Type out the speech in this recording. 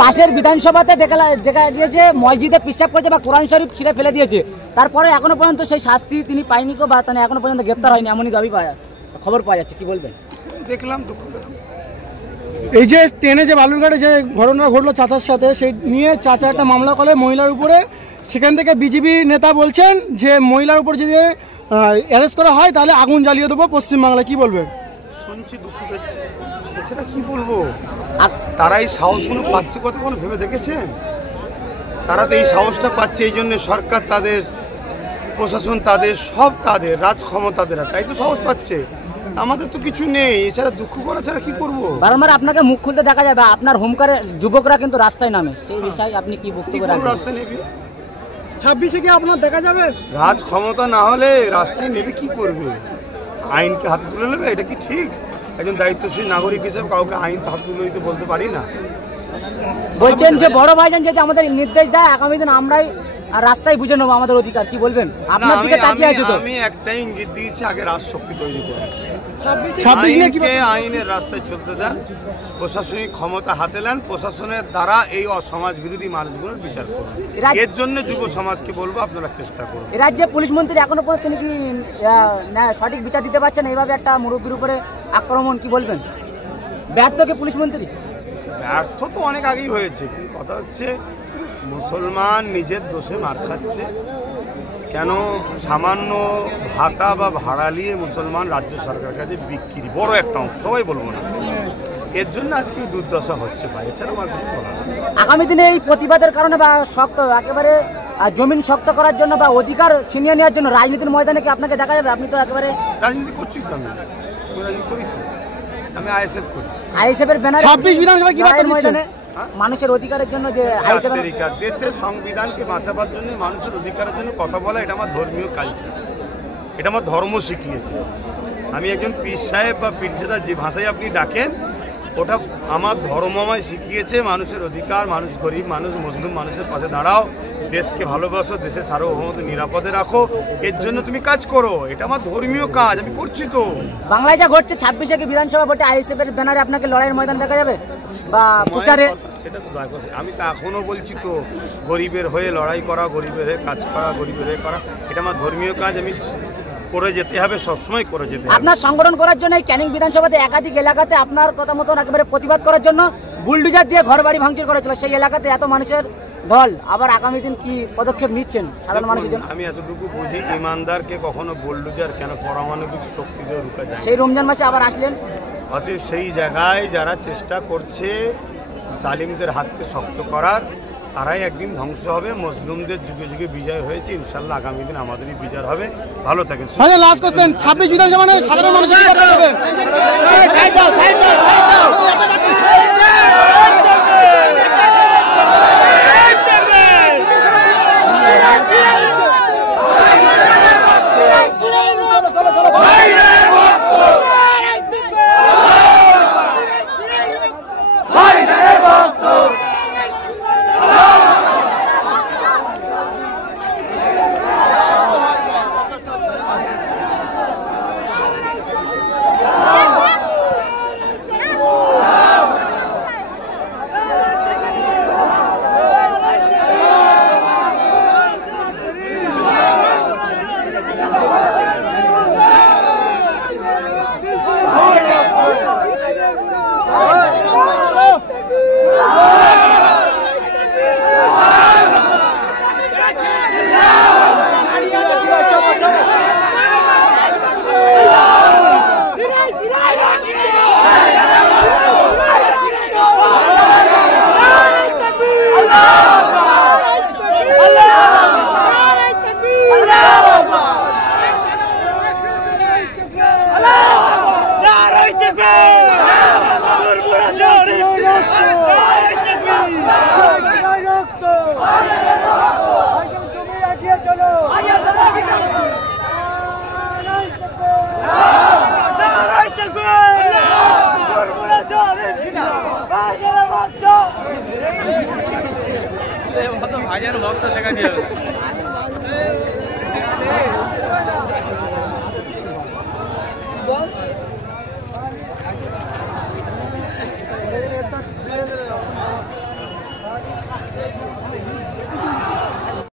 পাশের বিধানসভাতে দেখা গিয়েছে মসজিদে পেশাব করেছে বা কোরআন শরীফ ছিঁড়ে ফেলে দিয়েছে, তারপরে এখনো পর্যন্ত সেই শাস্তি তিনি পায়নি বা এখনো পর্যন্ত গ্রেপ্তার হয়নি, এমনই দাবি খবর পাওয়া যাচ্ছে, কি বলবেন? দেখলাম দুঃখ। এই যে ট্রেনে যে বালুরঘাটে যে ঘটনা ঘটলো চাচার সাথে, সেই নিয়ে চাচা একটা মামলা করে মহিলার উপরে। সেখান থেকে বিজেপি নেতা বলছেন যে মহিলার উপর যদি অ্যারেস্ট করা হয় তাহলে আগুন জ্বালিয়ে দেবো পশ্চিমবাংলায়, কি বলবেন? শুনছি, দুঃখ পেয়েছি, এছাড়া কি বলবো। তারা এই সাহসগুলো পাচ্ছে কতক্ষণ ভেবে দেখেছেন? তারা তো এই সাহসটা পাচ্ছে এই জন্য সরকার তাদের, প্রশাসন তাদের, সব তাদের, রাজ ক্ষমতাদের, তাই তো সাহস পাচ্ছে। আমাদের তো কিছু নেই, এছাড়া দুঃখ করা ছাড়া কি করবো? বারবার আপনাকে মুখ খুলতে দেখা যাবে, আপনার হোমকারে যুবকরা কিন্তু রাস্তায় নামে, সেই বিষয়ে আপনি কি বক্তব্য রাখবেন? রাস্তায় নেবে 26-এ কি আপনার দেখা যাবে? রাজ ক্ষমতা না হলে রাস্তায় নেবে কি করবে? আইনকে হাতে তুলে নেবে? এটা কি ঠিক? একজন দায়িত্বশীল নাগরিক হিসেবে কাউকে আইন হাতে তুলে দিতে বলতে পারি না। বলছেন যে বড় ভাইজান যদি আমাদের নির্দেশ দেয় আগামী দিন আমরাই রাস্তায় বুঝে নেবো আমাদের অধিকার, কি বলবেন? আপনার দিকে তাকিয়ে আছে তো। আমি একটাই ইঙ্গিত দিয়েছি, আগে রাজশক্তি তৈরি করুন, 26-এ আইনের রাস্তায় চলতে দেন, প্রশাসনিক ক্ষমতা হাতে নেন, প্রশাসনের দ্বারা এই অসমাজ বিরোধী মানুষগুলোর বিচার করুন। এর জন্য যুব সমাজকে বলবো আপনারা চেষ্টা করুন। রাজ্যে পুলিশ মন্ত্রী এখনো পর্যন্ত তিনি কি সঠিক বিচার দিতে পারছেন? এইভাবে একটা মুরব্বীর উপরে আক্রমণ, কি বলবেন? ব্যর্থ কি পুলিশ মন্ত্রী? ব্যর্থ তো অনেক আগেই হয়েছে, কথা হচ্ছে মুসলমান নিজের দোষে মার খাচ্ছে কেন? সামান্য ভাতা বা ভাড়া নিয়ে মুসলমান রাজ্য সরকারের কাছে বিক্রি, বড় একটা অংশ, সবাই বলবো না, এর জন্য আজকে দুর্দশা হচ্ছে ভাই, এছাড়া আমার কিছু বলার নেই। আগামী দিনে এই প্রতিবাদের কারণে বা শক্ত একেবারে জমিন শক্ত করার জন্য বা অধিকার ছিনিয়ে নেওয়ার জন্য রাজনীতির ময়দানে কি আপনাকে দেখা যাবে? আপনি তো একেবারে রাজনীতি করছি তো, আমি রাজনীতি করি তো, আমি আইএসএফ করি। আইএসএফের ব্যানারে 26 বিধানসভা কি বার্তা দিচ্ছেন? মানুষের অধিকারের জন্য যে দেশের সংবিধানকে বাঁচাবার জন্য, মানুষের অধিকারের জন্য কথা বলা, এটা আমার ধর্মীয় কালচার, এটা আমার ধর্ম শিখিয়েছে। আমি একজন পীর সাহেব বা পীরজাদা যে ভাষায় আপনি ডাকেন, ওটা আমার ধর্ম আমায় শিখিয়েছে। মানুষের অধিকার, মানুষ গরিব মানুষ, মুসলিম মানুষের পাশে দাঁড়াও, দেশকে ভালোবাসো, দেশের সার্বভৌমত্ব নিরাপদে রাখো, এর জন্য তুমি কাজ করো, এটা আমার ধর্মীয় কাজ, আমি করছি তো। বাংলায় যা ঘটছে 26-এ কি বিধানসভা ভোটে আইএসএফের ব্যানারে আপনাকে লড়াইয়ের ময়দান দেখা যাবে বা প্রচারে? সেটা তো দয়া করে, আমি তো এখনো বলছি তো, গরিবের হয়ে লড়াই করা, গরিবের হয়ে কাজ করা, গরিবের হয়ে করা, এটা আমার ধর্মীয় কাজ, আমি করে যেতে হবে, সবসময় করে যেতে হবে। আপনার সংগঠন করার জন্য এই ক্যানিং বিধানসভাতে একাধিক এলাকাতে আপনার কথা মতন একেবারে প্রতিবাদ করার জন্য বুলডোজার দিয়ে ঘর বাড়ি ভাঙচুর করেছিল, সেই এলাকাতে এত মানুষের ঢল, আবার আগামী দিন কি পদক্ষেপ নিচ্ছেন সাধারণ মানুষের জন্য? আমি এতটুকু বুঝি, ইমানদারকে কখনো বুলডোজার কেন পারমাণবিক শক্তি দিয়ে রুখা যায়। সেই রমজান মাসে আবার আসলেন, অতএব সেই জায়গায় যারা চেষ্টা করছে জালিমদের হাতকে শক্ত করার, তারাই একদিন ধ্বংস হবে। মুসলিমদের যুগে যুগে বিজয় হয়েছে, ইনশাল্লাহ আগামী দিন আমাদেরই বিজয় হবে। ভালো থাকেন। লাস্ট কোশ্চেন, 26 বিধানসভা মানে সাধারণ মানুষের কি কথা বলবেন? ভাইজান ভক্ত দেখা দিয়ে